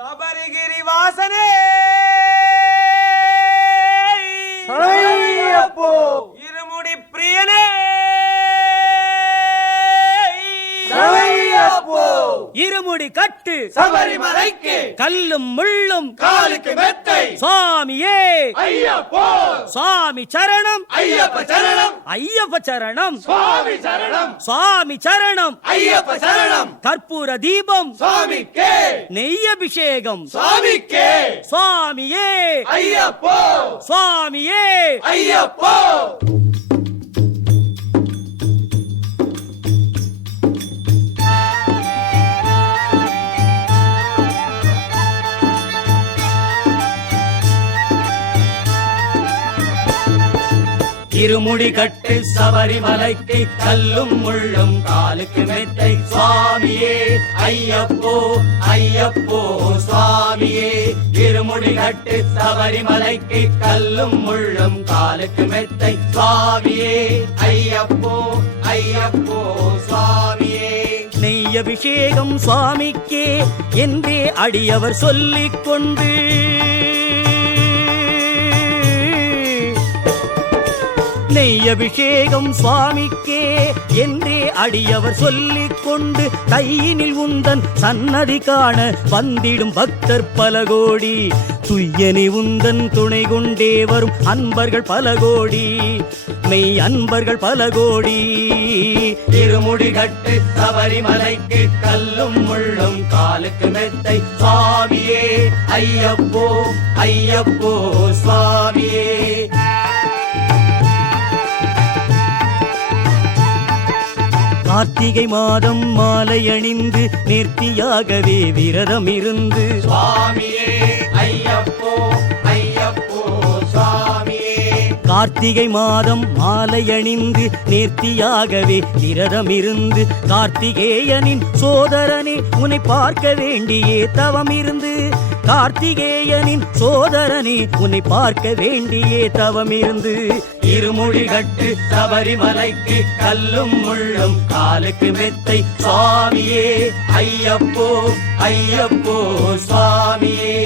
சபரிகிரி வாசனே இருமுடி பிரியனே இருமுடி கட்டு சபரிமலைக்கு கல்லும் முள்ளும் காலுக்கு மெத்தை சுவாமியே ஐயப்போ சுவாமி சரணம் ஐயப்ப சரணம் ஐயப்ப சரணம் சுவாமி சரணம் சுவாமி சரணம் ஐயப்ப சரணம் கற்பூர தீபம் சுவாமிக்கே நெய்யபிஷேகம் சுவாமிக்கே சுவாமியே ஐயப்போ சுவாமியே ஐயப்போ இருமுடி கட்டு சபரிமலைக்கு கல்லும் முள்ளும் காலுக்கு மெத்தை சுவாமியே ஐயப்போ ஐயப்போ சுவாமியே இருமுடி கட்டு சபரிமலைக்கு கல்லும் முள்ளும் காலுக்கு மெத்தை சுவாமியே ஐயப்போ ஐயப்போ சுவாமியே நெய்யபிஷேகம் சுவாமிக்கே என்றே அடியவர் சொல்லிக் கொண்டு நெய்யபிஷேகம் சுவாமிக்கே என்றே அடியவர் சொல்லிக் கொண்டு கையினில் உந்தன் சன்னதி காண வந்திடும் பக்தர் பல கோடி துய்யனி உந்தன் துணை கொண்டே வரும் அன்பர்கள் பல கோடி மெய் அன்பர்கள் பல கோடி இருமுடி கட்டு சபரிமலைக்கு கல்லும் முள்ளும் காலுக்கு மெத்தை சுவாமியே ஐயப்போ ஐயப்போ சுவாமியே கார்த்திகை மாதம் மாலை அணிந்து நேர்த்தியாகவே விரதம் இருந்து சுவாமியே ஐயப்போ ஐயப்போ சுவாமியே கார்த்திகை மாதம் மாலை அணிந்து நேர்த்தியாகவே விரதம் இருந்து கார்த்திகேயனின் சோதரனே உன்னை பார்க்க வேண்டியே தவம் இருந்து கார்த்திகேயனின் சோதரனே உன்னை பார்க்க வேண்டியே தவம் இருந்து இருமுடி கட்டு சபரிமலைக்கு கல்லும் முள்ளும் காலுக்கு மெத்தை சுவாமியே ஐயப்போ ஐயப்போ சுவாமியே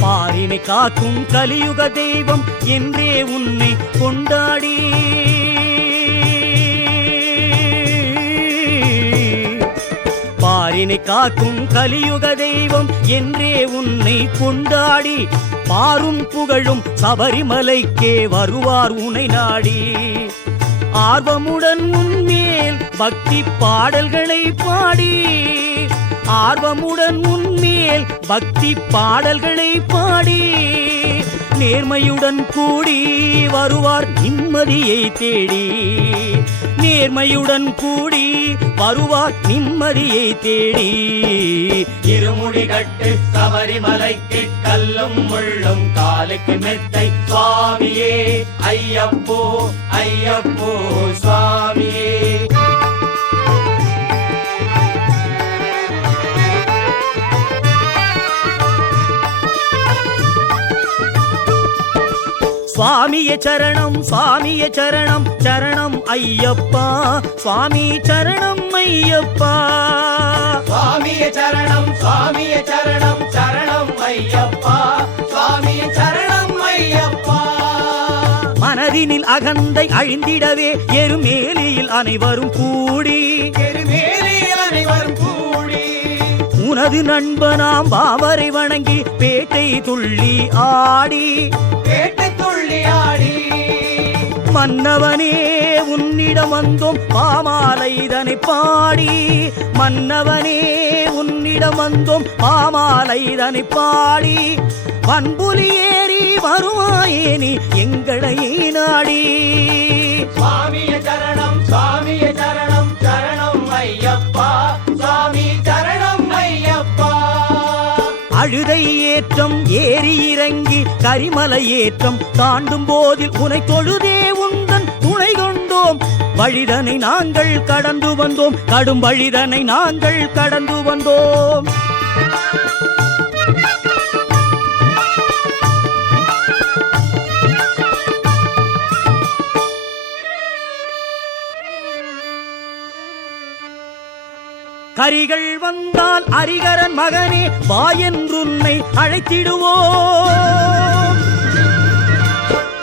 பாரினை காக்கும் கலியுக தெய்வம் என்றே உன்னை கொண்டாடி பாரினை காக்கும் கலியுக தெய்வம் என்றே உன்னை கொண்டாடி பாரும் புகழும் சபரிமலைக்கே வருவார் உனை நாடி ஆர்வமுடன் உன்மேல் பக்தி பாடல்களை பாடி ஆர்வமுடன் உன்மேல் பக்தி பாடல்களை பாடி நேர்மையுடன் கூடி வருவார் நிம்மதியை தேடி நேர்மையுடன் கூடி வருவார் நிம்மதியை தேடி இருமுடி கட்டு சபரிமலைக்கு கல்லும் முள்ளும் காலுக்கு மெத்தை சுவாமியே ஐயப்போ ஐயப்போ சுவாமியே சுவாமியே சரணம் சுவாமியே சரணம் சரணம் ஐயப்பா சுவாமி சரணம் ஐயப்பா சுவாமியே சரணம் சுவாமியே சரணம் சரணம் ஐயப்பா சுவாமியே சரணம் ஐயப்பா மனதினில் அகந்தை அழிந்திடவே எருமேலியில் அனைவரும் கூடி எருமேலியில் அனைவரும் கூடி உனது நண்பனாம் பாவரை வணங்கி பேட்டை துள்ளி ஆடி பேட்டை துள்ளி ஆடி மன்னவனே உன்னிடம் வந்தோம் பாமாலை இதனை பாடி மன்னவனே உன்னிடம் வந்தோம் பாமாலை இதனை பாடி பண்புலி ஏறி வருவாயே நீ எங்களை நாடி சுவாமியே சரணம் சுவாமியே சரணம் சரணம் ஐயப்பா சுவாமி சரணம் ஐயப்பா அழுதை ஏற்றம் ஏறி இறங்கி கரிமலை ஏற்றம் தாண்டும் போதில் உனை தொழுதே உந்தன் துணை கொண்டோம் வழிதனை நாங்கள் கடந்து வந்தோம் கடும் வழிதனை நாங்கள் கடந்து வந்தோம் கரிகள் வந்தால் அரிகரன் மகனே வா என்றுன்னை அழைத்திடுவோம்.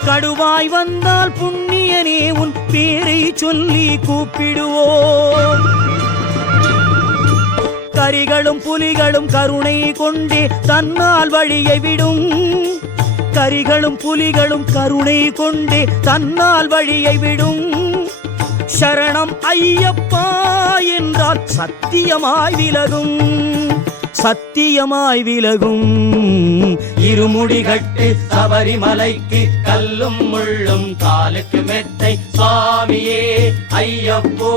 கடுவாய் வந்தால் புண்ணியனே உன் பேரை சொல்லி கூப்பிடுவோம். கரிகளும் புலிகளும் கருணை கொண்டே தன்னால் வழியை விடும். கரிகளும் புலிகளும் கருணை கொண்டே தன்னால் வழியை விடும். சரணம் ஐயப்பா என்றால் சத்தியமாய் விலகும், சத்தியமாய் விலகும். இருமுடி கட்டு சபரிமலைக்கு கல்லும் முள்ளும் காலுக்கு மெத்தை சுவாமியே ஐயப்போ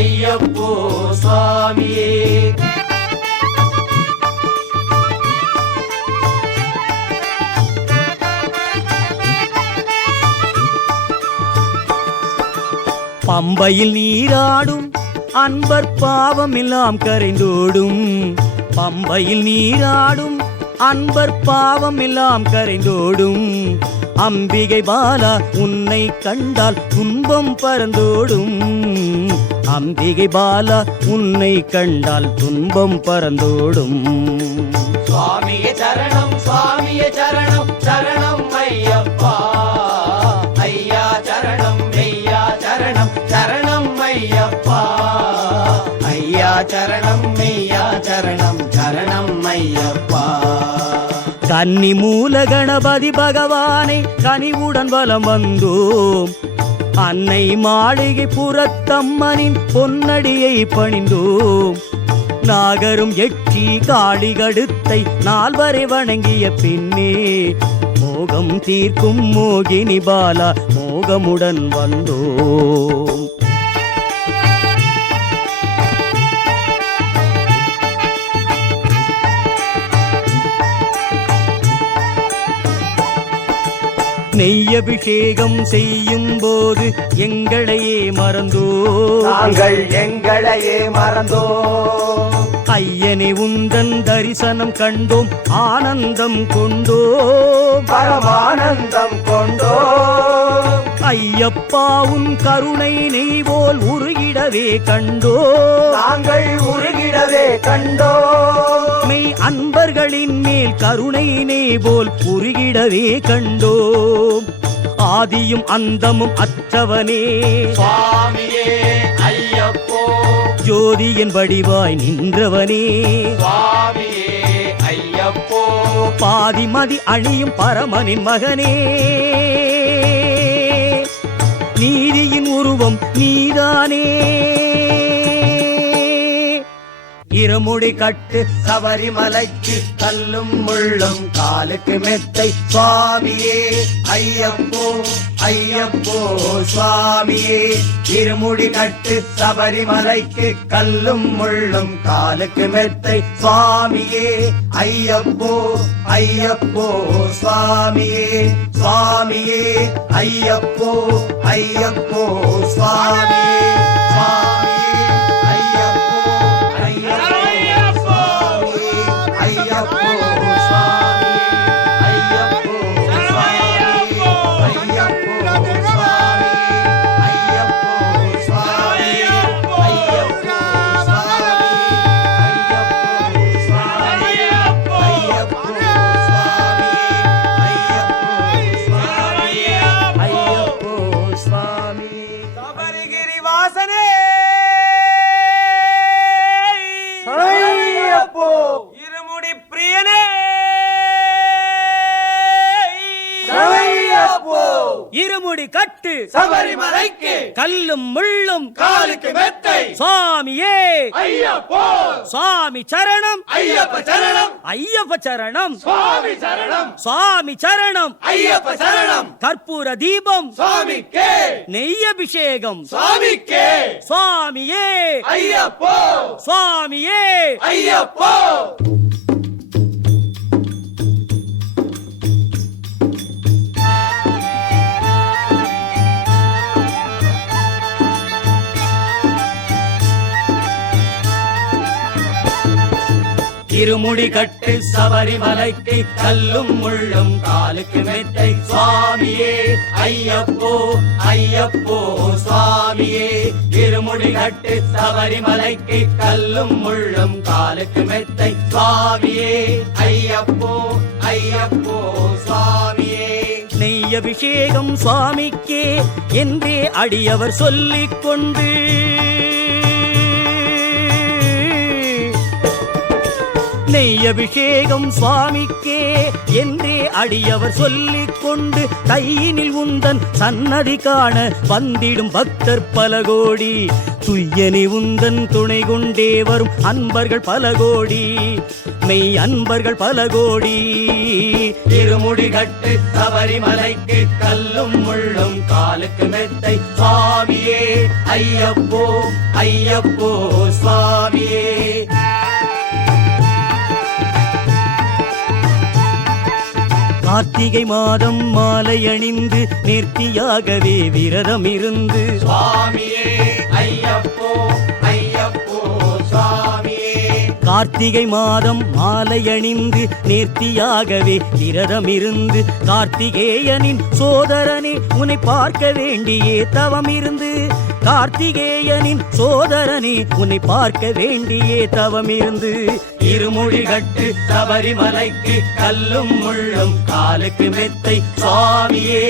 ஐயப்போ சுவாமியே. பம்பையில் நீராடும் அன்பர் பாவம் எல்லாம் கரைந்தோடும். பம்பையில் நீராடும் அன்பர் பாவம் எல்லாம் கரைந்தோடும். அம்பிகை பாலா உன்னை கண்டால் துன்பம் பறந்தோடும். அம்பிகை பாலா உன்னை கண்டால் துன்பம் பறந்தோடும். சுவாமியே சரணம் சுவாமியே சரணம் சரணம் ஐயப்பா ஐயா சரணம் ஐயா சரணம் சரணம் ஐயப்பா ஐயா சரணம் ஐயா சரணம் சரணம் ஐயப்பா. கன்னி மூல கணபதி பகவானை கனிவுடன் வலம் வந்தோம். அன்னை மாளிகை புறத்தம்மனின் பொன்னடியை பணிந்தோம். நாகரும் எட்டி காளி கடுத்தை நால்வரை வணங்கிய பின்னே மோகம் தீர்க்கும் மோகினி பாலா மோகமுடன் வந்தோம். நெய்யபிஷேகம் செய்யும் போது எங்களையே மறந்தோம். நாங்கள் எங்களையே மறந்தோம். ஐயனை உந்தன் தரிசனம் கண்டோம், ஆனந்தம் கொண்டோம், பரமானந்தம் கொண்டோம். ஐயப்பா உன் கருணை நெய் போல் உருகிடவே கண்டோம். நாங்கள் உருகிடவே கண்டோம். மெய் அன்பர்களின் மேல் கருணை நெய் போல் உருகிடவே கண்டோம். ஆதியும் அந்தமும் அற்றவனே சுவாமியே ஐயப்போ ஜோதியின் வடிவாய் நின்றவனே சுவாமியே ஐயப்போ பாதிமதி அணியும் பரமனின் மகனே நீதியின் உருவம் நீதானே. இருமுடி கட்டு சபரிமலைக்கு கல்லும் முள்ளும் காலுக்கு மெத்தை சுவாமியே ஐயப்போ ஐயப்போ சுவாமியே. இருமுடி கட்டு சபரிமலைக்கு கல்லும் முள்ளும் காலுக்கு மெத்தை சுவாமியே ஐயப்போ ஐயப்போ சுவாமியே சுவாமியே ஐயப்போ ஐயப்போ சுவாமியே சுவாமியே இருமுடி கட்டு சபரிமலைக்கு கல்லும் முள்ளும் காலுக்கு மெத்தை சுவாமியே ஐயப்போ சுவாமி சரணம் ஐயப்ப சரணம் ஐயப்ப சரணம் சுவாமி சரணம் சுவாமி சரணம் ஐயப்ப சரணம். கற்பூர தீபம் சுவாமிக்கே நெய்யபிஷேகம் சுவாமிக்கே சுவாமியே ஐயப்போ சுவாமியே ஐயப்போ. இருமுடி கட்டு சபரிமலைக்கு கல்லும் முள்ளும் காலுக்கு மெத்தை சுவாமியே ஐயப்போ ஐயப்போ சுவாமியே இருமுடி கட்டு சபரிமலைக்கு கல்லும் முள்ளும் காலுக்கு மெத்தை சுவாமியே ஐயப்போ ஐயப்போ சுவாமியே நெய் அபிஷேகம் சுவாமிக்கே என்றே அடியவர் சொல்லிக் கொண்டு நெய் அபிஷேகம் சுவாமிக்கே என்றே அடியவர் சொல்லிக் கொண்டு கையினில் உந்தன் சன்னதி காண வந்திடும் பக்தர் பல கோடி துய்யனி உந்தன் துணை கொண்டே வரும் அன்பர்கள் பல கோடி மெய் அன்பர்கள் பல கோடி இருமுடி கட்டு சபரிமலைக்கு கல்லும் முள்ளும் காலுக்கு மெத்தை சுவாமியே ஐயப்போ ஐயப்போ சுவாமியே கார்த்திகை மாதம் மாலை அணிந்து நேர்த்தியாகவே விரதம் இருந்து சுவாமியே ஐயப்போ ஐயப்போ சுவாமியே கார்த்திகை மாதம் மாலை அணிந்து நேர்த்தியாகவே விரதம் இருந்து கார்த்திகேயனின் சோதரனே உன்னை பார்க்க வேண்டியே தவம் இருந்து கார்த்திகேயனின் சோதரனே உன்னை பார்க்க வேண்டியே தவம் இருந்து இருமுடி கட்டு சபரிமலைக்கு கல்லும் முள்ளும் காலுக்கு மெத்தை சுவாமியே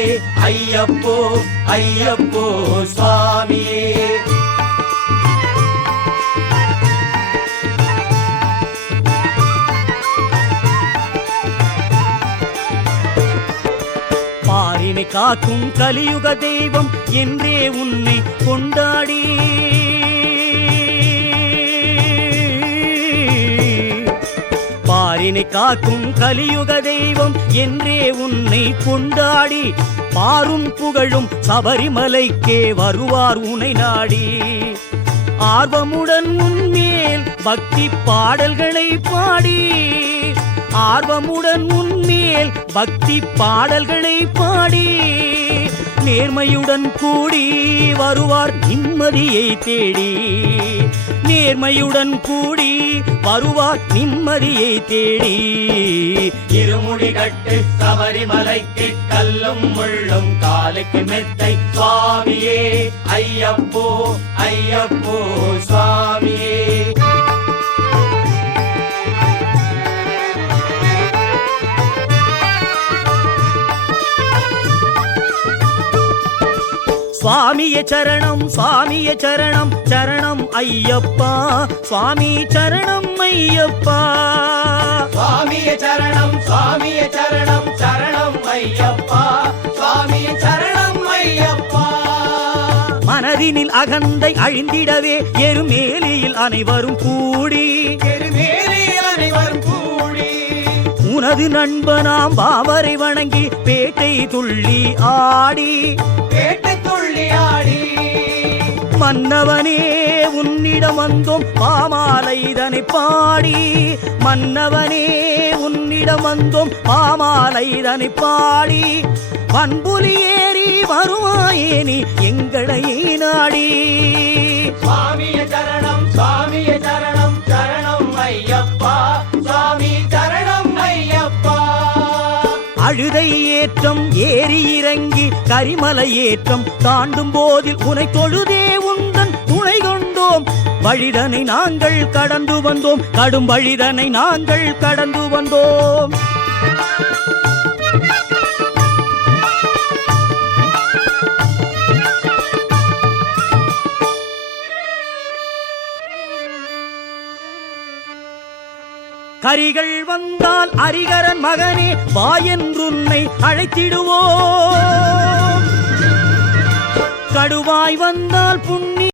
ஐயப்போ ஐயப்போ சுவாமியே பாரினை காக்கும் கலியுக தெய்வம் என்றே உன்னை கொண்டாடி பாரினை காக்கும் கலியுக தெய்வம் என்றே உன்னை கொண்டாடி பாரும் புகழும் சபரிமலைக்கே வருவார் உனை நாடி ஆர்வமுடன் உன்மேல் பக்தி பாடல்களை பாடி ஆர்வமுடன் உன்மேல் பக்தி பாடல்களை பாடி நேர்மையுடன் கூடி வருவார் நிம்மதியை தேடி நேர்மையுடன் கூடி வருவார் நிம்மதியை தேடி இருமுடி கட்டு சபரிமலைக்கு கல்லும் முள்ளும் காலுக்கு மெத்தை சுவாமியே ஐயப்போ ஐயப்போ சுவாமியே சுவாமியே சரணம் சுவாமியே சரணம் சரணம் ஐயப்பா சுவாமி சரணம் ஐயப்பா சுவாமியே சரணம் சுவாமியே சரணம் சரணம் ஐயப்பா சுவாமியே சரணம் ஐயப்பா மனதினில் அகந்தை அழிந்திடவே எருமேலியில் அனைவரும் கூடி எருமேலியில் அனைவரும் கூடி உனது நண்பனாம் பாவரை வணங்கி பேட்டை துள்ளி ஆடி பேட்டை துள்ளி ஆடி மன்னவனே உன்னிடம் வந்தோம் பாமாலை இதனை பாடி மன்னவனே உன்னிடம் வந்தோம் பாமாலை இதனை பாடி பண்புலி ஏறி வருவாயே நீ எங்களை நாடி சுவாமியே சரணம் சுவாமியே சரணம் சரணம் ஐயப்பா சுவாமி சரணம் ஐயப்பா அழுதை ஏற்றம் ஏறி இறங்கி கரிமலை ஏற்றம் தாண்டும் போதில் உனை தொழுதே உந்தன் துணை கொண்டோம் வழிதனை நாங்கள் கடந்து வந்தோம் கடும் வழிதனை நாங்கள் கடந்து வந்தோம் கரிகள் வந்தால் அரிகரன் மகனே வா என்றுன்னை அழைத்திடுவோம் கடுவாய் வந்தால் புண்ணி